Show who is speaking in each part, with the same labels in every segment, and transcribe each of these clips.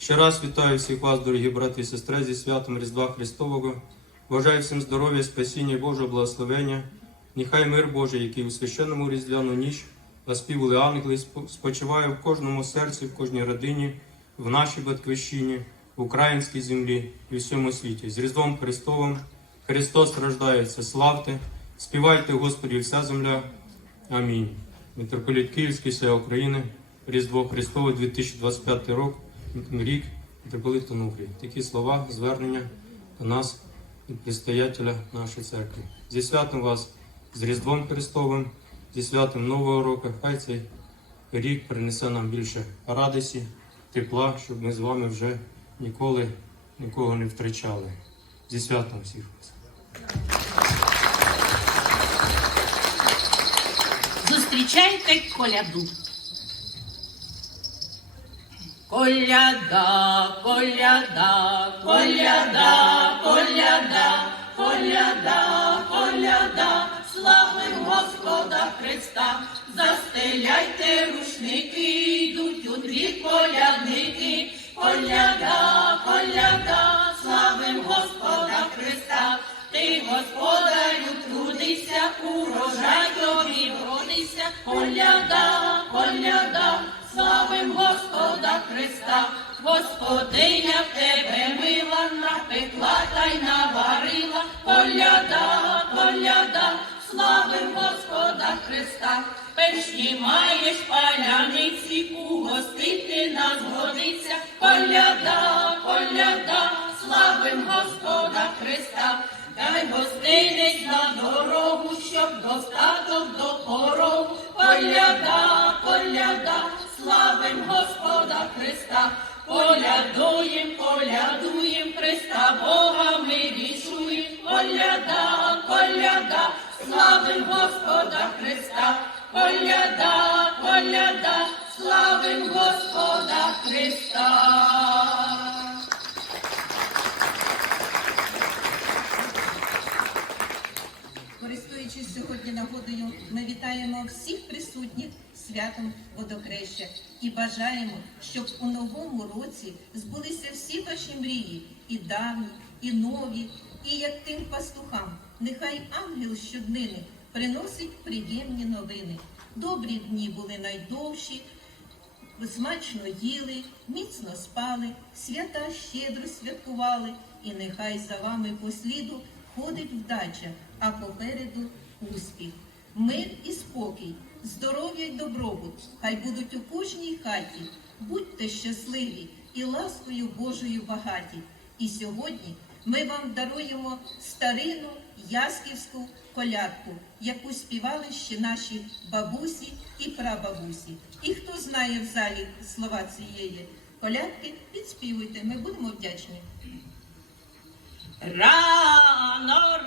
Speaker 1: Ще раз вітаю всіх вас, дорогі брати і сестри, зі святом Різдва Христового. Бажаю всім здоров'я, спасіння і Божого благословення. Нехай мир Божий, який у священному різдвяну ніч наспівали ангели, сп- спочиває в кожному серці, в кожній родині, в нашій батьківщині, в українській землі і всьому світі. З Різдвом Христовим Христос рождається, славте, співайте Господі вся земля. Амінь. Митрополіт Київський, вся України, Різдво Христове, 2025 рок, рік, митрополит Онуфрій. Такі слова, звернення до нас від предстоятеля нашої церкви. Зі святом вас, з Різдвом Христовим, зі святом Нового року. Хай цей рік принесе нам більше радості, тепла, щоб ми з вами вже ніколи нікого не втрачали. Зі святом всіх вас.
Speaker 2: Зустрічайте коляду. Коляда, коляда, коляда, коляда, коляда, коляда, славим Господа Христа, застеляйте рушники, йдуть у двір колядники, коляда, коляда, славим Господа Христа, ти господарю трудися, урожай тобі вродися, коляда, коляда, славим Господа Христа, Господиня в тебе мила, напекла та й наварила, коляда, коляда, славим Господа Христа, печні маєш паляниці, угостити нас годиться, коляда, коляда, славим Господа Христа. Дай гостинець на дорогу, щоб достаток до порогу. Коляда, коляда, славим Господа Христа. полядуєм, полядуєм Христа Бога ми
Speaker 3: Користуючись сьогодні нагодою, ми вітаємо всіх присутніх святом водохреща і бажаємо, щоб у новому році збулися всі ваші мрії, і давні, і нові, і як тим пастухам. Нехай ангел щоднини приносить приємні новини. Добрі дні були найдовші, смачно їли, міцно спали, свята щедро святкували, і нехай за вами по сліду ходить вдача, а попереду успіх. Мир і спокій, здоров'я й добробут, хай будуть у кожній хаті. Будьте щасливі і ласкою Божою багаті. І сьогодні ми вам даруємо старину ясківську колядку, яку співали ще наші бабусі і прабабусі. І хто знає в залі слова цієї колядки, підспівуйте, ми будемо вдячні.
Speaker 2: Рано,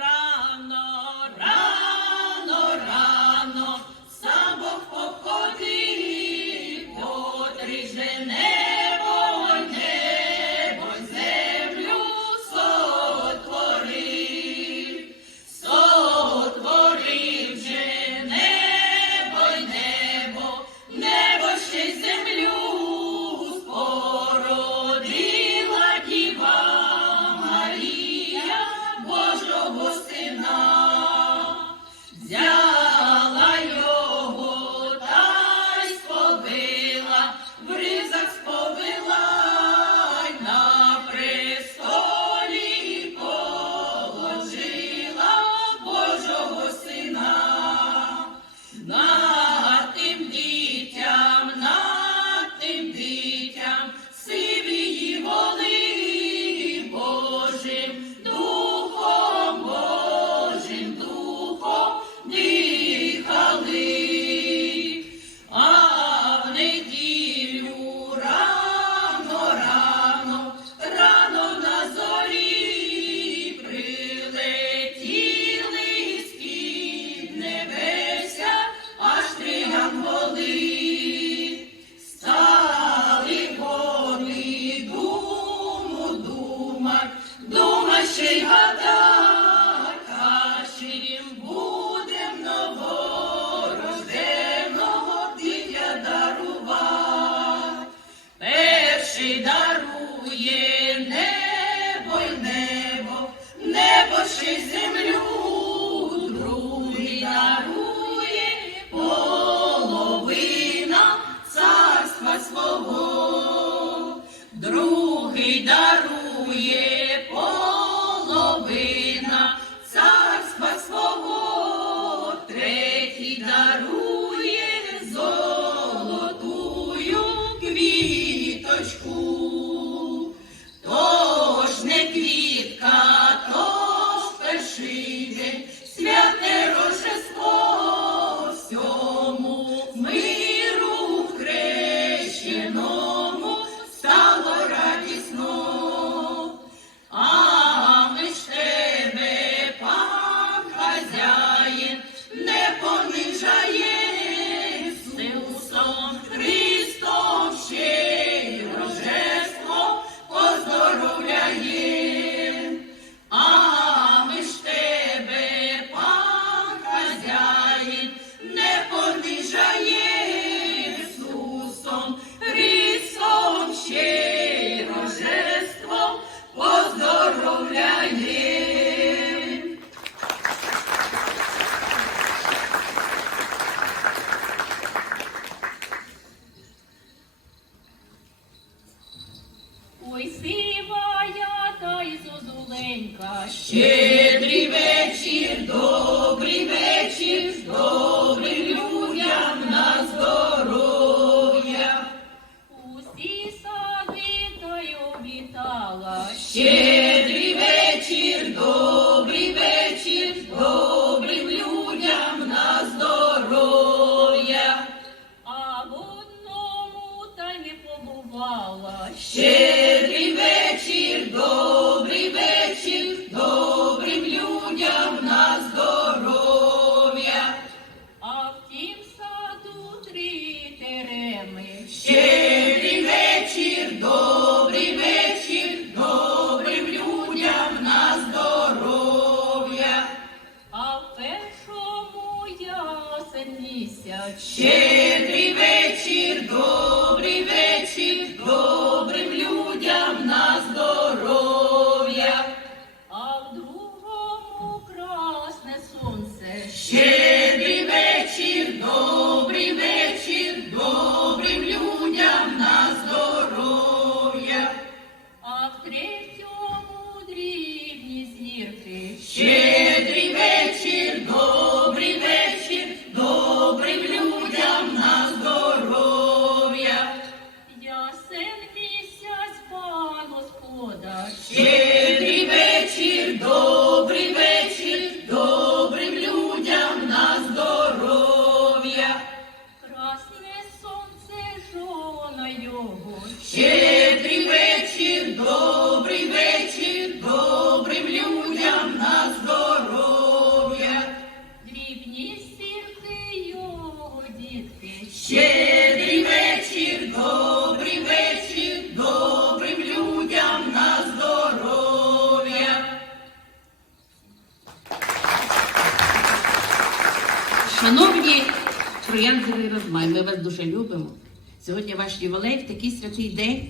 Speaker 2: Сьогодні ваш ювілей в такий святий день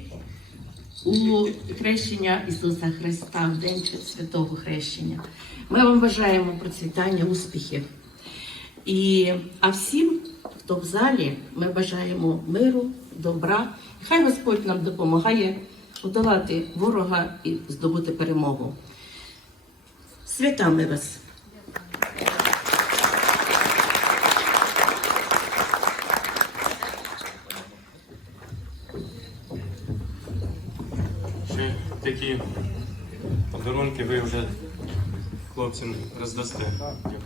Speaker 2: у хрещення Ісуса Христа, в день святого хрещення. Ми вам бажаємо процвітання, успіхів. І, А всім, хто в залі, ми бажаємо миру, добра. Хай Господь нам допомагає подолати ворога і здобути перемогу. Святами вас!
Speaker 1: і ви вже хлопцям роздасте. Дякую.